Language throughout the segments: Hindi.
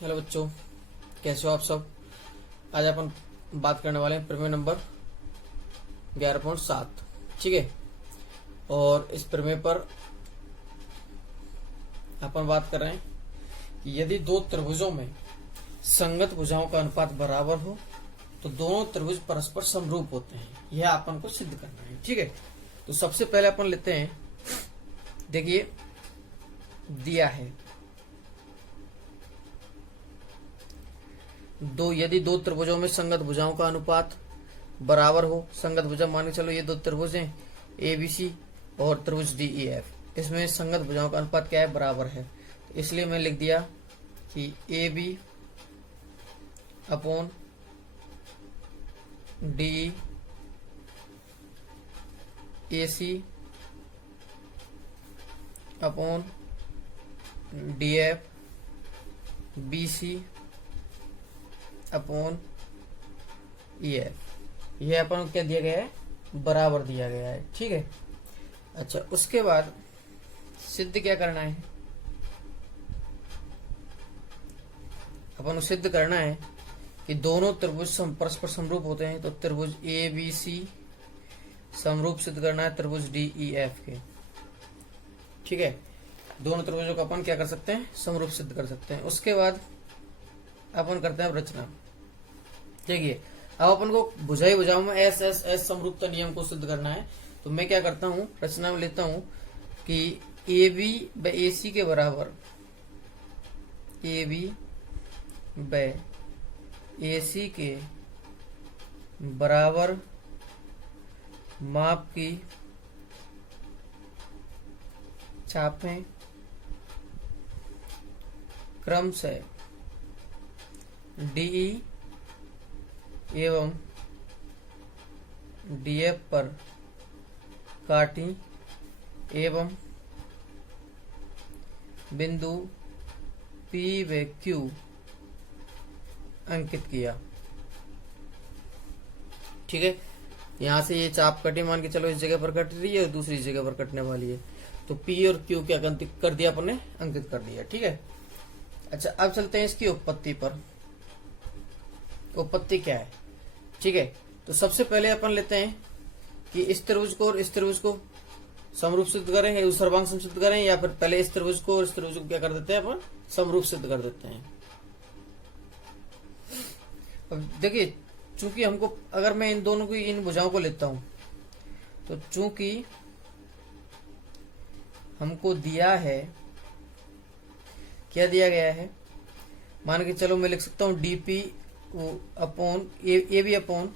हेलो बच्चों, कैसे हो आप सब। आज अपन बात करने वाले हैं प्रमेय नंबर 11.7। ठीक है, और इस प्रमेय पर अपन बात कर रहे हैं कि यदि दो त्रिभुजों में संगत भुजाओं का अनुपात बराबर हो तो दोनों त्रिभुज परस्पर समरूप होते हैं। यह अपन को सिद्ध करना है। ठीक है, तो सबसे पहले अपन लेते हैं, देखिए दिया है यदि दो त्रिभुजों में संगत भुजाओं का अनुपात बराबर हो। संगत भुजा मान के चलो ये दो त्रिभुज हैं ABC और त्रिभुज DEF। इसमें संगत भुजाओं का अनुपात क्या है, बराबर है। तो इसलिए मैं लिख दिया कि AB upon DE AC upon DF BC upon EF। यह अपन को क्या दिया गया है, बराबर दिया गया है। ठीक है, अच्छा उसके बाद सिद्ध क्या करना है, अपन को सिद्ध करना है कि दोनों त्रिभुज परस्पर समरूप होते हैं। तो त्रिभुज ABC समरूप सिद्ध करना है त्रिभुज DEF के। ठीक है, दोनों त्रिभुजों को अपन क्या कर सकते हैं, समरूप सिद्ध कर सकते हैं। उसके बाद अपन करते हैं रचना। देखिए अब अपन को भुजाई भुजाओं में S समरूपता नियम को सिद्ध करना है। तो मैं क्या करता हूं, रचना में लेता हूं कि AB व AC के बराबर, AB व AC के बराबर माप की चापें क्रमशः DE एवं DF पर काटी एवं बिंदु P व Q अंकित किया। ठीक है, यहां से ये चाप कटी, मान के चलो इस जगह पर कट रही है और दूसरी जगह पर कटने वाली है। तो P और Q क्या कर दिया अपन ने, अंकित कर दिया। ठीक है, अच्छा अब चलते हैं इसकी उत्पत्ति पर। उत्पत्ति क्या है, ठीक है, तो सबसे पहले अपन लेते हैं कि इस त्रिभुज को और इस त्रिभुज को समरूप सिद्ध करें या सर्वांग सिद्ध करें, या फिर पहले इस त्रिभुज को और इस त्रिभुज को क्या कर देते हैं, अपन समरूप सिद्ध कर देते हैं। अब देखिए, चूंकि हमको, अगर मैं इन दोनों की इन भुजाओं को लेता हूं तो चूंकि हमको दिया है, क्या दिया गया है, मान के चलो मैं लिख सकता हूं DP upon AB upon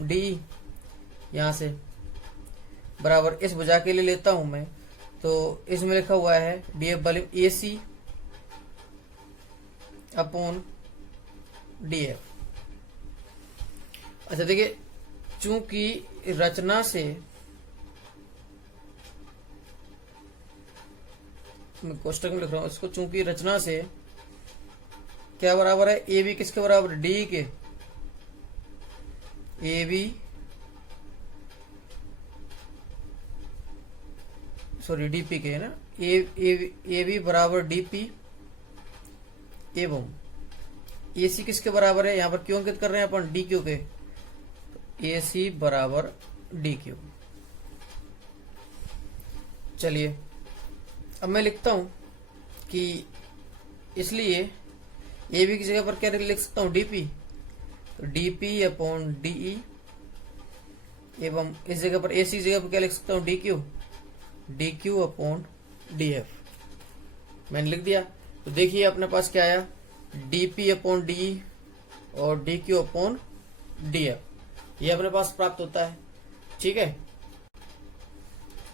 D, यहां से बराबर इस भुजा के लिए लेता हूं मैं, तो इसमें लिखा हुआ है DF वाले AC अपॉन DF। अच्छा देखिए, चूंकि रचना से, मैं कोष्टक में लिख रहा हूं इसको, चूंकि रचना से क्या बराबर है, AB किसके बराबर, D के, AB सॉरी DP के है ना, AB बराबर DP एवं AC किसके बराबर है, यहां पर क्यों अंकित कर रहे हैं अपन, DQ के, तो AC बराबर DQ। चलिए अब मैं लिखता हूं कि इसलिए AB की जगह पर क्या लिख सकता हूं, DP, तो DP अपॉन DE एवं इस जगह पर AC की जगह पर क्या लिख सकता हूं, DQ अपॉन DF। मैंने लिख दिया। तो देखिए अपने पास क्या आया, DP अपॉन DE और DQ अपॉन DF, ये अपने पास प्राप्त होता है। ठीक है,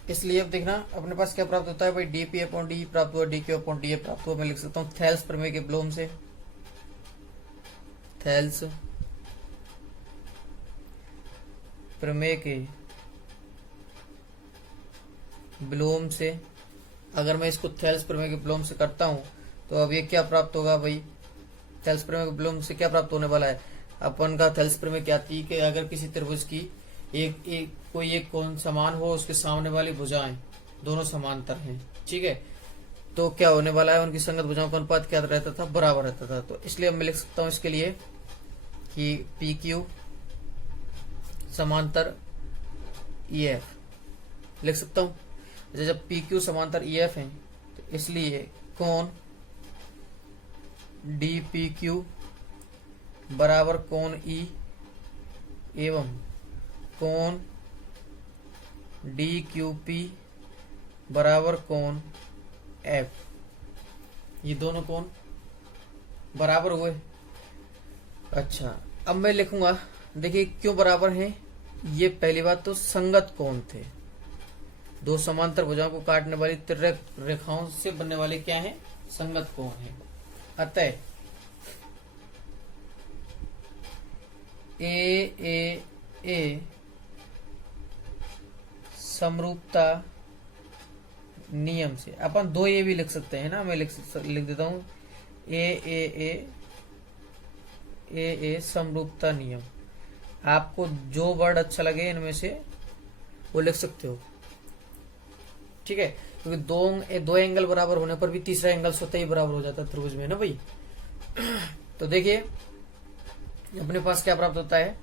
इसलिए अब देखना अपने पास क्या प्राप्त होता है भाई, DP अपॉन DE प्राप्त हुआ, DQ अपॉन DF प्राप्त हुआ। मैं लिख सकता हूं थेल्स प्रमेय के विलोम से, थेल्स प्रमेय के विलोम से, अगर मैं इसको थेल्स प्रमेय के विलोम से करता हूं तो अब ये क्या प्राप्त होगा भाई, थेल्स प्रमेय के विलोम से क्या प्राप्त होने वाला है, अपन का थेल्स प्रमेय क्या थी कि अगर किसी त्रिभुज की कोई एक कोण समान हो, उसके सामने वाली भुजाएं दोनों समांतर हैं, ठीक है। तो क्या होने वाला है, उनकी संगत भुजाओं का अनुपात क्या रहता था, बराबर रहता था। तो इसलिए अब मैं लिख सकता हूं इसके लिए कि पी क्यू समांतर ई एफ लिख सकता हूं। अच्छा, जब पी क्यू समांतर ई एफ है तो इसलिए कोण डी पी क्यू बराबर कोण ई एवं कोण डी क्यू पी बराबर कोण एफ, ये दोनों कोण बराबर हुए। अच्छा, अब मैं लिखूंगा, देखिए क्यों बराबर हैं। ये पहली बात तो संगत कोण थे, दो समांतर भुजाओं को काटने वाली तिर्यक रेखाओं से बनने वाले क्या हैं, संगत कोण हैं। अतः ए समरूपता नियम से अपन दो ए भी लिख सकते हैं ना, मैं लिख देता हूं ए समरूपता नियम। आपको जो वर्ड अच्छा लगे इनमें से वो लिख सकते हो, ठीक है, क्योंकि दो एंगल बराबर होने पर भी तीसरा एंगल स्वतः ही बराबर हो जाता है त्रिभुज में ना भाई। तो देखिए अपने पास क्या प्राप्त होता है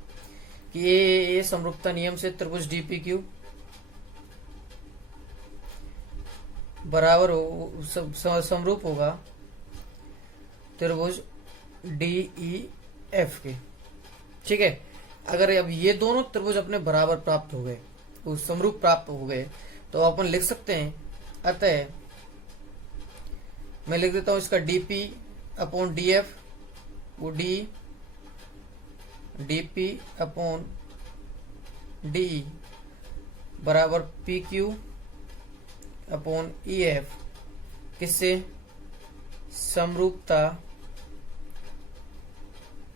कि ए समरूपता नियम से त्रिभुज डीपीक्यू बराबर समरूप होगा त्रिभुज डीईएफ के, ठीक है। अगर अब ये दोनों त्रिभुज अपने बराबर प्राप्त हो गए, समरूप प्राप्त हो गए, तो अपन लिख सकते हैं, अतः मैं लिख देता हूं इसका डीपी अपॉन डीएफ, वो डीपी अपॉन डी बराबर P Q upon E F, किससे, समरूपता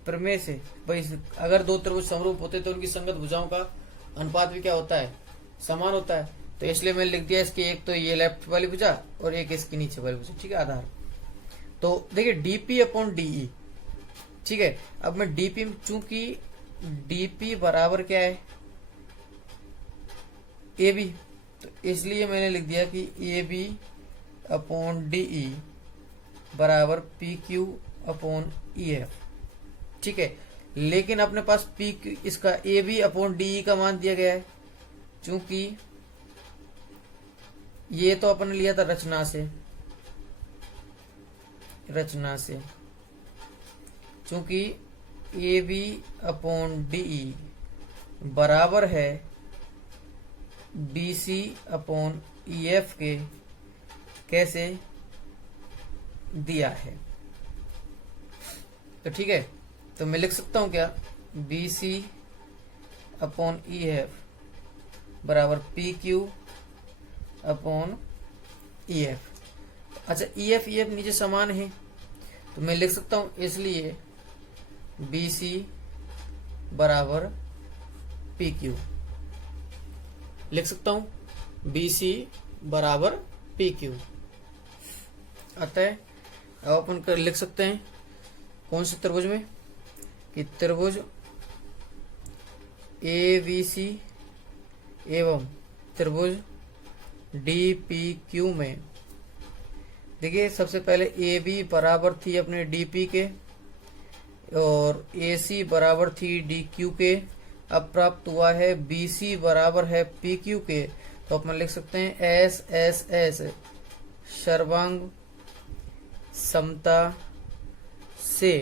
प्रमेय से। भाई अगर दो त्रिभुज समरूप होते तो उनकी संगत भुजाओं का अनुपात भी क्या होता है, समान होता है। तो इसलिए मैंने लिख दिया इसकी एक तो ये लेफ्ट वाली भुजा और एक इसकी नीचे वाली भुजा, ठीक है, आधार। तो देखिए डीपी अपॉन डीई, ठीक है। अब मैं डीपी, चूंकि डीपी बराबर क्या है, ए बी, तो इसलिए मैंने लिख दिया कि ए बी अपॉन डीई बराबर P Q upon E F, ठीक है। लेकिन अपने पास पी क्यू, इसका ए बी अपॉन डीई का मान दिया गया है, चूंकि ये तो अपन ने लिया था रचना से, चूंकि ए बी अपॉन डीई बराबर है बीसी अपॉन ई एफ के, कैसे दिया है। तो ठीक है, तो मैं लिख सकता हूं क्या, बीसी अपॉन ई एफ बराबर P Q upon E F. अच्छा, ई एफ नीचे समान है, तो मैं लिख सकता हूं, इसलिए बीसी बराबर पी क्यू लिख सकता हूं, बीसी बराबर पी क्यू। अतः अब अपन लिख सकते हैं कौन से त्रिभुज में, कि त्रिभुज ए बी सी एवं त्रिभुज डी पी क्यू में, देखिए सबसे पहले ए बी बराबर थी अपने डी पी के और ए सी बराबर थी डी क्यू के। अब प्राप्त हुआ है बी सी बराबर है पी क्यू के, तो अपन लिख सकते हैं एस एस एस सर्वांग समता से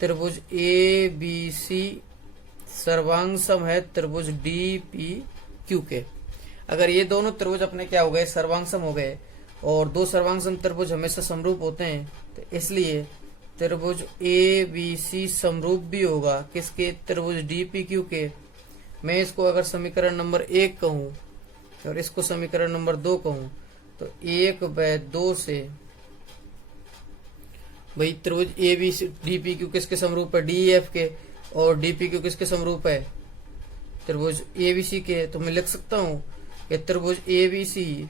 त्रिभुज ए बी सी सर्वांग सम है त्रिभुज डी पी क्यू के। अगर ये दोनों त्रिभुज अपने क्या हो गए, सर्वांग सम हो गए, और दो सर्वांग सम त्रिभुज हमेशा समरूप होते हैं, तो इसलिए त्रिभुज ए बी सी समरूप भी होगा किसके, त्रिभुज डी पी क्यू के। मैं इसको अगर समीकरण नंबर 1 कहूं और इसको समीकरण नंबर 2 कहूं, तो 1/2 से भाई त्रिभुज A B C D P Q किसके समरूप है, डी एफ के, और डी पी क्यू किसके समरूप है, त्रिभुज ए बी सी के। तो मैं लिख सकता हूं कि त्रिभुज ए बी सी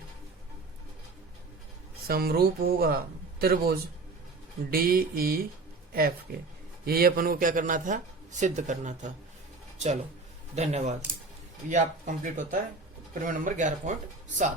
समरूप होगा त्रिभुज डी ई एफ के। यही अपन को क्या करना था, सिद्ध करना था। चलो धन्यवाद। ये आप कंप्लीट होता है। प्रमेय नंबर 11.7।